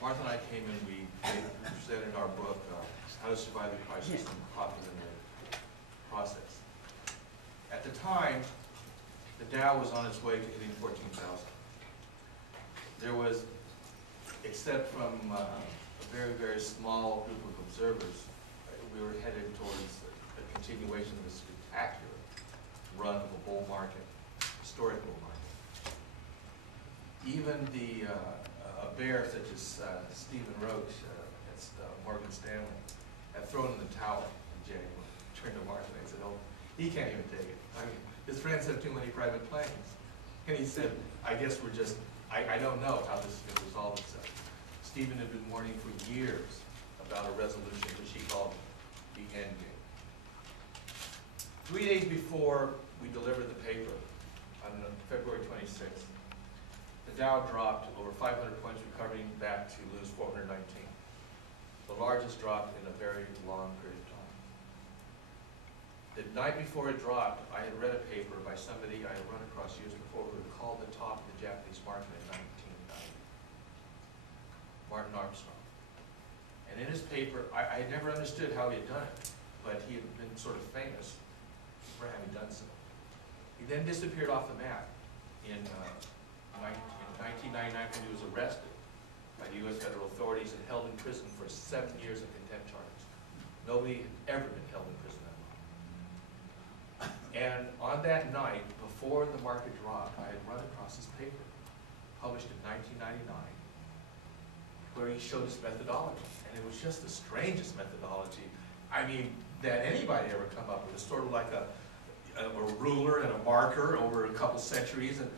Martha and I came in, we presented our book, How to Survive the Crisis and Profit in the Process. At the time, the Dow was on its way to hitting 14,000. There was, except from a very, very small group of observers, we were headed towards a continuation of a spectacular run of a bull market, historic bull market. Even a bear such as Stephen Roach at Morgan Stanley had thrown in the towel in January, turned to Martha and said, oh, he can't even take it. I mean, his friends have too many private planes. And he said, I guess we're just, I don't know how this is going to resolve itself. Stephen had been warning for years about a resolution which he called the end game. 3 days before we delivered the paper, on February 26th, the Dow dropped over 500 points, recovering back to lose 419. The largest drop in a very long period of time. The night before it dropped, I had read a paper by somebody I had run across years before who had called the top of the Japanese market in 1990. Martin Armstrong. And in his paper, I had never understood how he had done it, but he had been sort of famous for having done so. He then disappeared off the map in 1999 when he was arrested by the U.S. federal authorities and held in prison for 7 years of contempt charges. Nobody had ever been held in prison that long. And on that night, before the market dropped, I had run across his paper, published in 1999, where he showed his methodology. And it was just the strangest methodology, I mean, that anybody ever come up with. It's sort of like a ruler and a marker over a couple centuries, and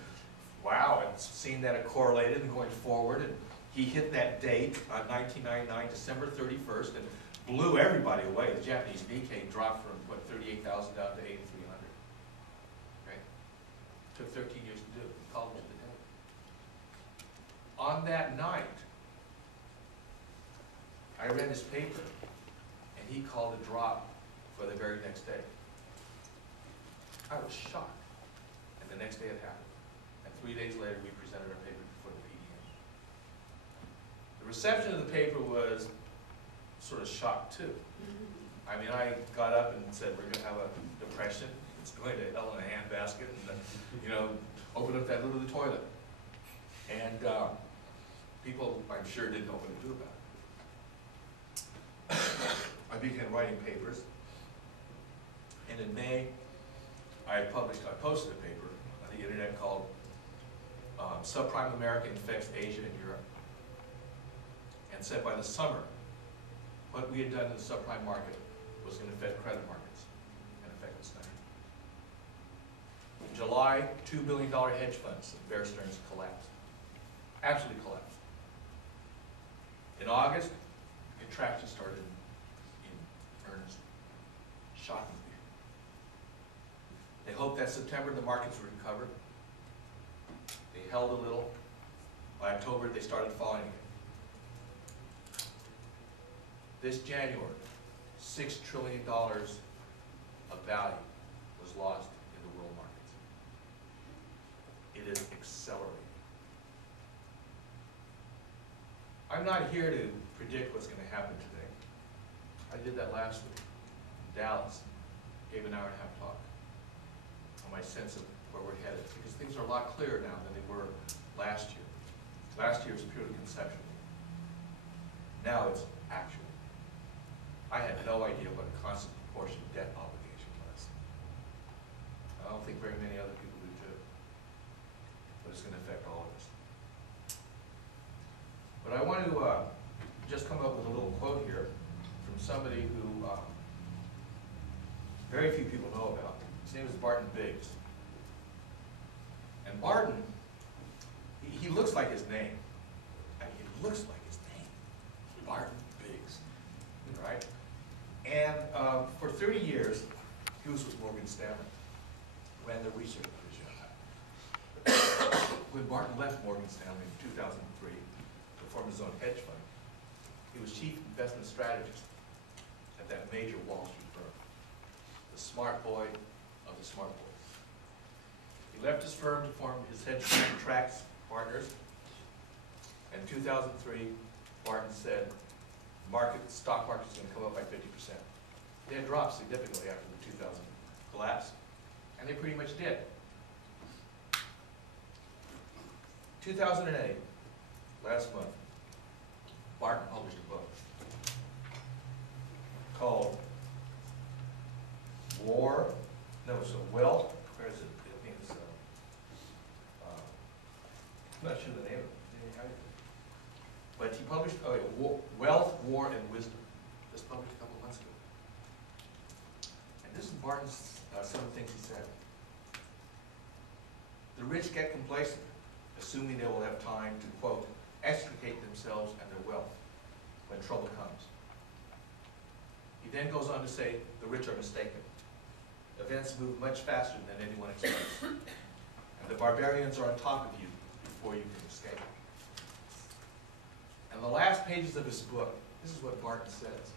wow, and seeing that it correlated and going forward, and he hit that date on 1999, December 31st, and blew everybody away. The Japanese Nikkei dropped from, what, 38,000 down to 8,300. Okay? Took 13 years to do it. He called it the day. On that night, I read his paper, and he called a drop for the very next day. I was shocked. And the next day it happened. And 3 days later, we presented our paper before the PDN. The reception of the paper was sort of shocked, too. I mean, I got up and said, we're going to have a depression. It's going to hell in a handbasket and, you know, open up that lid of the toilet. And people, I'm sure, didn't know what to do about it. I began writing papers. And in May, I posted a paper on the internet called Subprime America Infects Asia and Europe. And said by the summer, what we had done in the subprime market was going to affect credit markets and affect this country. In July, $2 billion hedge funds at Bear Stearns collapsed. Absolutely collapsed. In August, contraction started in earnest. Shocking. They hoped that September the markets would recover. They held a little. By October, they started falling again. This January, $6 trillion of value was lost in the world markets. It is accelerating. I'm not here to predict what's going to happen today. I did that last week in Dallas. Gave an hour-and-a-half talk on my sense of where we're headed, because things are a lot clearer now than they were last year. Last year was purely conceptual. Now it's actual. I had no idea what a constant proportion debt obligation was. I don't think very many other people do too. But it's going to affect all of us. But I want to just come up with a little quote here from somebody who very few people know about. His name is Barton Biggs. And Barton, he looks like his name. I mean, he looks like his name. Barton Biggs, right? And for 30 years, he was with Morgan Stanley, ran the research division. When Barton left Morgan Stanley in 2003 to form his own hedge fund, he was chief investment strategist at that major Wall Street firm, the smart boy of the smart boys. He left his firm to form his hedge fund, Trax Partners. In 2003, Barton said stock market's going to come up by 50%. They had dropped significantly after the 2000 collapse, and they pretty much did. 2008, last month, Barton published a book called Wealth. Where is it? I think it's, I'm not sure the name of it. But he published Wealth, War, and Wisdom. Just published a couple of months ago. And this is Barton's, some of the things he said. The rich get complacent, assuming they will have time to, quote, extricate themselves and their wealth when trouble comes. He then goes on to say, the rich are mistaken. Events move much faster than anyone expects. And the barbarians are on top of you before you can escape. And the last pages of his book, this is what Barton says.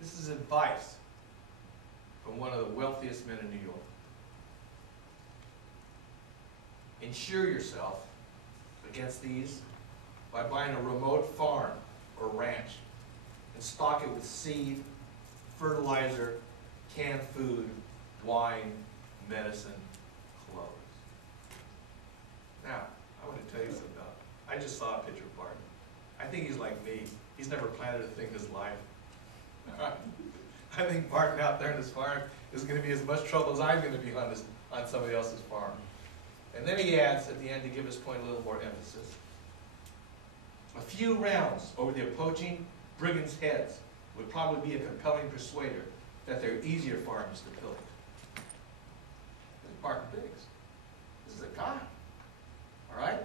This is advice from one of the wealthiest men in New York. Insure yourself against these by buying a remote farm or ranch and stock it with seed, fertilizer, canned food, wine, medicine, clothes. Now, I want to tell you something. I just saw a picture of Barton. I think he's like me. He's never planted a thing in his life. I think Barton out there in his farm is going to be as much trouble as I'm going to be on somebody else's farm. And then he adds at the end to give his point a little more emphasis. A few rounds over the approaching brigands' heads would probably be a compelling persuader that there are easier farms to pillage. This is Barton Biggs. This is a guy. All right?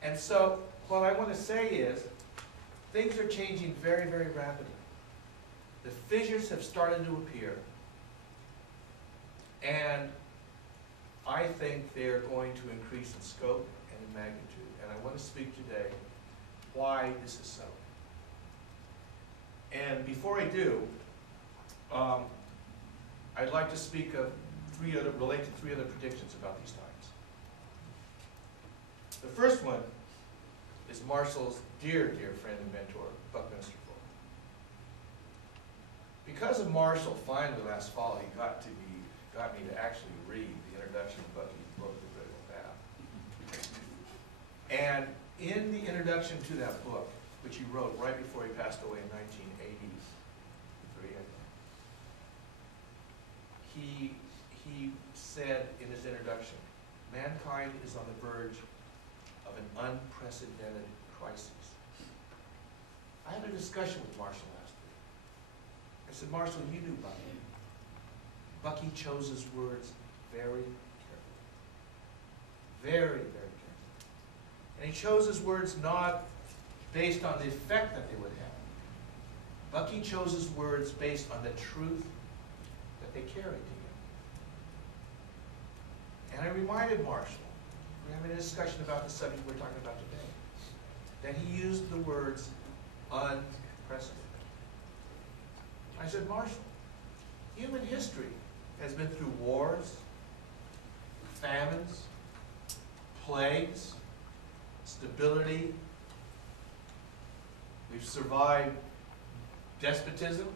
And so, what I want to say is, things are changing very, very rapidly. The fissures have started to appear. And I think they're going to increase in scope and in magnitude. And I want to speak today why this is so. And before I do, I'd like to speak of relate to three other predictions about these times. The first one is Marshall's dear, dear friend and mentor, Buckminster Fuller. Because of Marshall, finally last fall, he got me to actually read the introduction of Bucky's book, The Critical Path. And in the introduction to that book, which he wrote right before he passed away in 1983, he said in his introduction, mankind is on the verge of an unprecedented crisis. I had a discussion with Marshall last week. I said, Marshall, you knew Bucky. Bucky chose his words very carefully. Very, very carefully. And he chose his words not based on the effect that they would have. Bucky chose his words based on the truth that they carried to him. And I reminded Marshall, we're having a discussion about the subject we're talking about today, that he used the words unprecedented. I said, Marshall, human history has been through wars, famines, plagues, stability. We've survived despotism.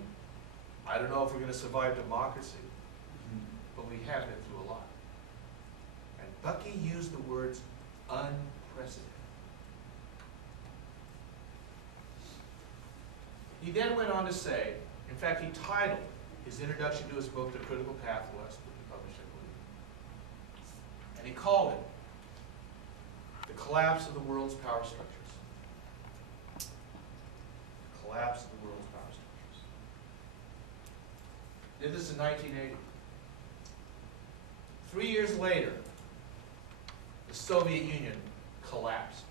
I don't know if we're going to survive democracy, but we have been through a lot. And Bucky used the words unprecedented. He then went on to say, in fact, he titled his introduction to his book, The Critical Path, the last book he published, I believe. And he called it The Collapse of the World's Power Structures. The Collapse of the World's Power Structures. Did this in 1980. 3 years later, the Soviet Union collapsed.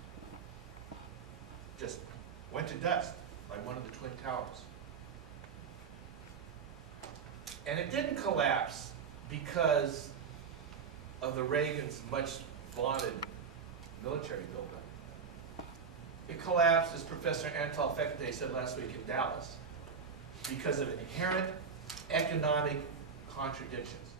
Just went to dust like one of the Twin Towers. And it didn't collapse because of the Reagan's much vaunted military buildup. It collapsed, as Professor Antal Fekete said last week in Dallas, because of inherent economic contradictions.